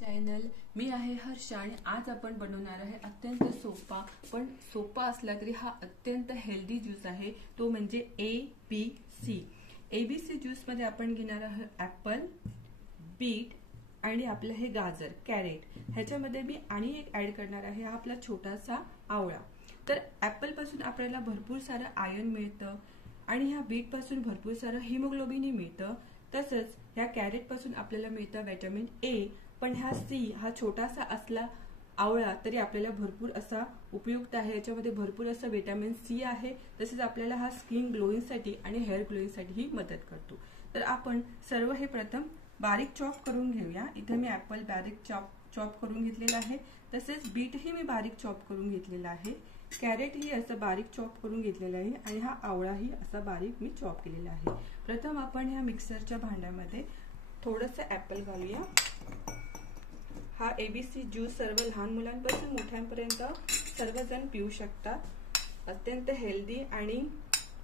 Channel मी आहे हर्षा आणि आज आपण बनवणार आहे अत्यंत सोपा पण सोपा असला तरी हा अत्यंत हेल्दी ज्यूस आहे तो म्हणजे ABC। ABC ज्यूस मध्ये आपण घेणार आहोत ऍपल, बीट आणि आपलं हे गाजर, कॅरेट। ह्याच्यामध्ये मी आणि एक ऍड करणार आहे हा आपला छोटासा आवळा। तर ऍपल पासून आपल्याला भरपूर सारं आयर्न मिळतं आणि ह्या बीट पासून भरपूर सारं हिमोग्लोबिन मिळतं। तसंच ह्या कॅरेट पासून आपल्याला मिळतं व्हिटॅमिन ए। पण हा सी हा छोटासा असला आवळा तरी आपल्याला भरपूर असा उपयुक्त आहे। याच्यामध्ये भरपूर असं व्हिटॅमिन सी आहे। तसेच आपल्याला हा स्किन ग्लोइंग साठी आणि हेअर ग्लोइंग साठी ही मदत करतो। तर आपण सर्व हे प्रथम बारीक चॉप करून घेऊया। इथे मी ऍपल बारीक चॉप करून घेतलेला आहे। तसेच बीट ही मी बारीक चॉप करून घेतलेला आहे। कॅरेट ही असं बारीक चॉप करून घेतलेला आहे आणि हा आवळा ही असा बारीक मी चॉप केलेला आहे। प्रथम आपण ह्या मिक्सरच्या भांड्यामध्ये थोडंसं ऍपल घालूया। हा ABC ज्यूस सर्व लहान मुलांपासून मोठ्यांपर्यंत सर्वजण पिऊ शकतात। अत्यंत हेल्दी आणि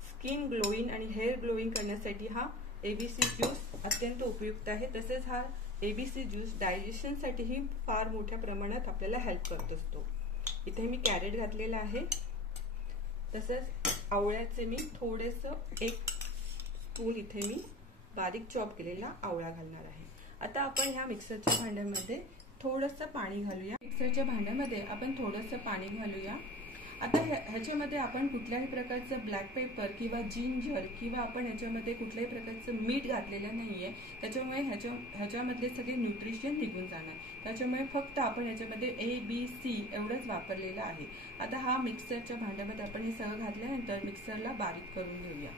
स्किन ग्लोइंग आणि हेअर ग्लोइंग करण्यासाठी हा ABC ज्यूस अत्यंत उपयुक्त आहे। तसेच हा ABC ज्यूस डायजेशन साठीही फार मोठ्या प्रमाणात आपल्याला हेल्प करत असतो। इथे मी कॅरेट घातलेला आहे। तसेच आवळ्याचे मी थोडेसं एक स्पून इथे मी बारीक चॉप केलेला आवळा घालणार आहे। आता आपण ह्या मिक्सरच्या भांड्यामध्ये थोडंसं पाणी घालूया। मिक्सरच्या भांड्यामध्ये आपण थोडंसं पाणी घालूया। आता ह्याच्यामध्ये आपण कुठल्याही प्रकारचं ब्लॅक पेपर किंवा जिंजर किंवा आपण ह्याच्यामध्ये कुठल्याही प्रकारचं मीठ घातलेलं नाहीये। त्याच्यामुळे ह्याच्यामधले सगळे न्यूट्रिशन निघून जाणार। त्याच्यामुळे फक्त आपण ह्याच्यामध्ये ABC एवढंच वापरलेलं आहे। आता हा मिक्सरच्या भांड्यामध्ये आपण हे सगळं घातल्यानंतर मिक्सरला बारीक करून घेऊया।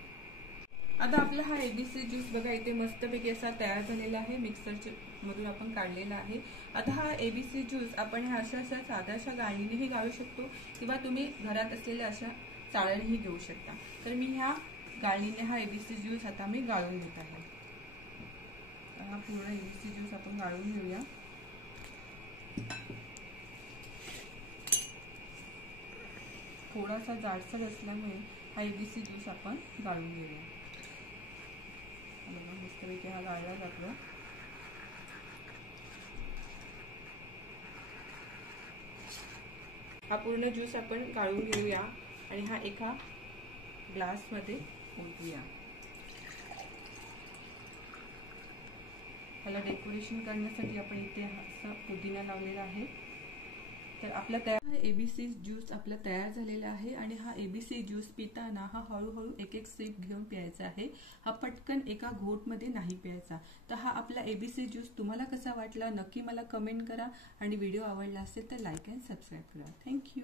आता आपला हा ABC ज्यूस बघा इथे मस्तपैकी असा तयार झालेला आहे। मिक्सरच्या मधून आपण काढलेला आहे। आता हा ABC ज्यूस आपण ह्या अशा साध्याशा गाळणीनेही गाळू शकतो किंवा तुम्ही घरात असलेल्या अशा चाळणीही घेऊ शकता। तर मी ह्या गाळणीने हा ABC ज्यूस आता मी गाळून घेत आहे। हा पूर्ण ABC ज्यूस आपण गाळून घेऊया। थोडासा जाडसर असल्यामुळे हा ABC ज्यूस आपण गाळून घेऊया। मस्तपैकी हा गाळला जातो। हा पूर्ण ज्यूस आपण गाळून घेऊया आणि हा एका ग्लास मध्ये ओतूया। ह्याला डेकोरेशन करण्यासाठी आपण इथे असा पुदिना लावलेला आहे। तर आपला ABC ज्यूस आपला तयार झालेला आहे आणि हा ABC ज्यूस पिताना हा हळूहळू एक एक सिप घेऊन प्यायचा आहे। हा पटकन एका घोट मध्ये नाही प्यायचा। तर हा आपला ABC ज्यूस तुम्हाला कसा वाटला नक्की मला कमेंट करा आणि व्हिडिओ आवडला असेल तर लाईक अँड सबस्क्राईब करा। थँक्यू।